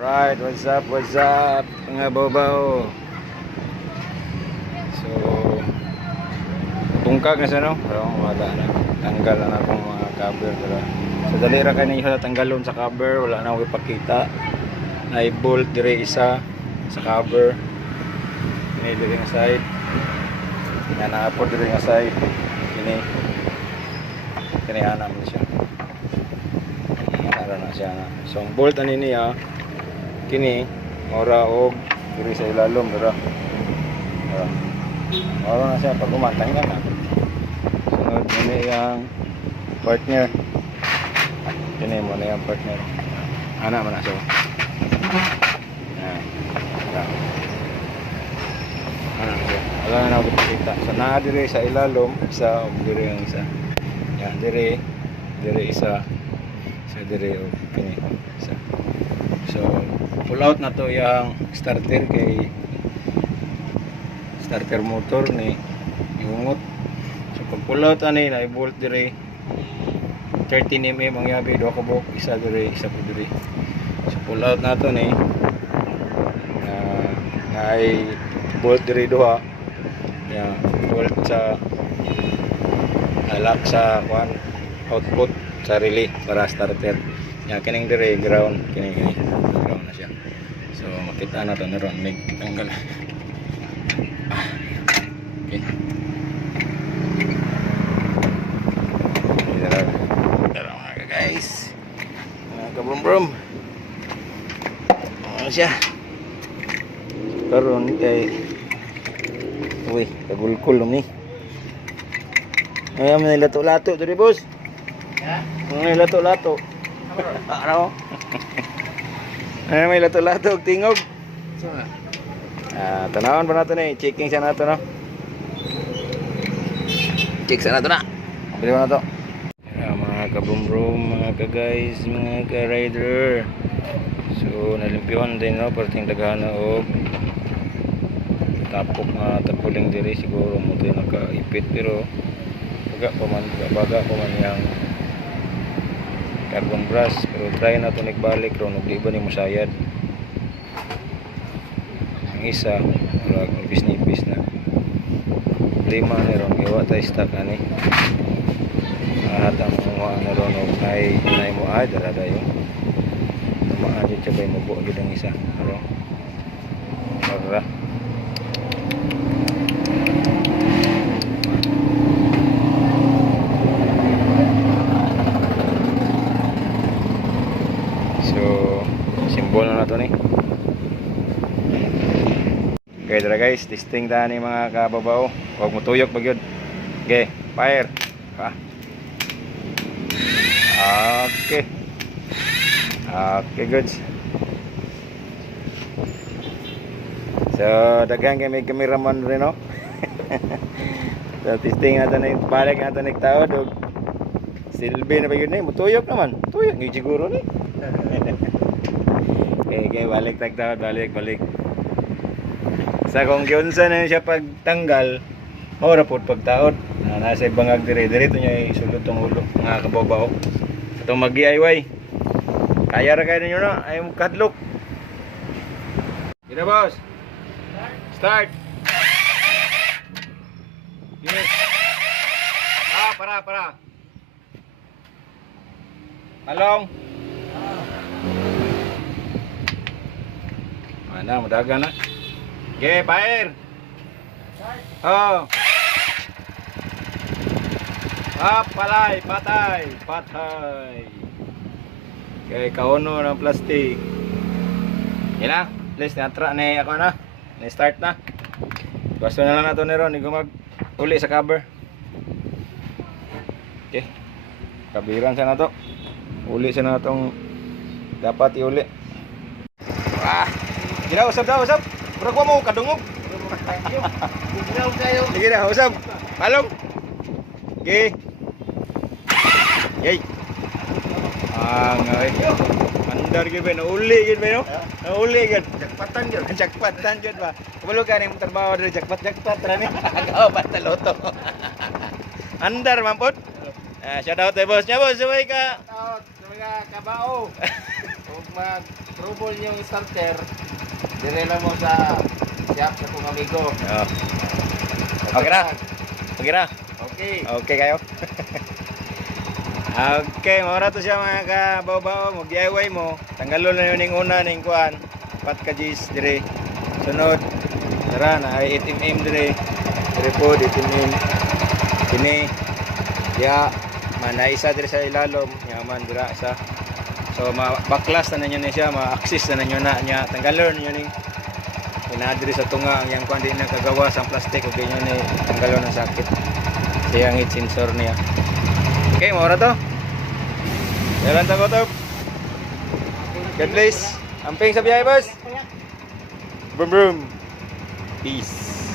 Alright, what's up mga bobaw. So tungkag na siya no, pero wala na, tanggal na akong mga cover pero so dali ra kayo sa tanggalon sa cover, wala na akong ipakita. Na-bolt dire isa sa cover, ini dire nga side, nga na-upload dire nga side, kini ana mo siya, ara na siya na. So ang bolt ani niya kini ora og diri sa ilalom dira. Ora na siya pag umantay na. Sunod mo na yung partner. Kini mo na yung partner. Ana man na siya. Ana siya. Wala na ako kita. So naa diri sa ilalom, isa og diri ang isa. Yan diri isa. Sa diri og kini isa. So pull out na to yung starter kay starter motor ni iungot. So pag pull out ani na i-bolt dire 13 mm ang yabi, do ka buok, isa dire, isa po dire. So pull out na to ni na i-bolt dire duha. Ya, bolt sa lock sa kwan output sa relay para starter. Ya kining dire ground, kining ground na siya. So makita na to na ron may tanggal. Okay. Tara mga guys, mga kabrum-brum, ano siya karon kay uy kagulkul ni ay may lato-lato diri boss. Ha? May lato-lato. Ano? Ay may lato-lato og tingog. Tanawon pa nato ni, checking siya nato no. Check sa nato na. Bili na to. Mga kabrum-brum, mga ka-guys, mga ka-rider. So nalimpyuhan din no, perting daghan og tapok na tapuling diri, siguro mo tayo nakaipit pero baga pa man yang carbon brush, pero try na to nagbalik ron ug di ba ni musayad. Ang isa wala nipis na lima ni ron gawa tayo stock ani hatang mga na ron og nay mo ay dara dayo maadyo siya mo buo gid ang isa pero para simbol na to ni. Okay tara guys, testing ta ni mga kababaw. Huwag mo tuyok ba yun. Okay, fire. Okay. Okay goods. So daghang kay may cameraman rin no. So testing natin ni balik natin ni tao dog. Silbi na ba yun ni? Mutuyok naman. Tuyok ni siguro ni. Okay, balik tagtawad, balik. Sa kung gyunsa na siya pagtanggal, maura po pagtaod. Nasa bangag dire-direto niya isulod tong ulo, mga kababaw. Itong mag-DIY. Kaya ra kayo ninyo na, ayaw kadlok. Gina boss. Start. Yes. Para. Palong. Mana madaga na. Okay, fire. Oh. Patay. Okay, kauno ng plastic. Yan na. Please, na-tra na ako na. Na-start na. Basto na lang nato ni Ron. Hindi mag-uli sa cover. Okay. Kabiran siya na to. Uli siya na itong dapat iuli. Gina, usap. Murag ko mo kadungog. Sige na, usap. Palong. Okay. Yay. Ngay. Andar gid ba nauli gid ba no? Nauli gid. Jakpatan gid ba. Kabalo ka ning trabaho diri jakpat ra ni. Agaw basta loto. Andar mampot. Shout out kay boss niya boss, sabay ka. Shout out sa mga kabao. Ug mag trouble yung starter, dire lang mo sa shop sa kong amigo. Oh. Okay na. Okay na. Okay. Okay kayo. Okay, maura to siya mga kabaw-baw, mag-DIY mo. Tanggalon na yun yung una ning kuan. Pat ka G's dire. Sunod. Tara na ay 8mm dire. Dire po 8mm. Kini ya mana isa dire sa ilalom, yaman dira sa. So baklas na ninyo ni siya, ma-access na ninyo na niya. Tanggalon niyo ning pinadiri sa tunga ang yang kuan di na kagawa sa plastic ug ganyan ni tanggalon ang sakit. Siya ang heat sensor niya. Okay, maura to. Jalan ta kotob. God bless. Amping sa biyahe, boss. Boom boom. Peace.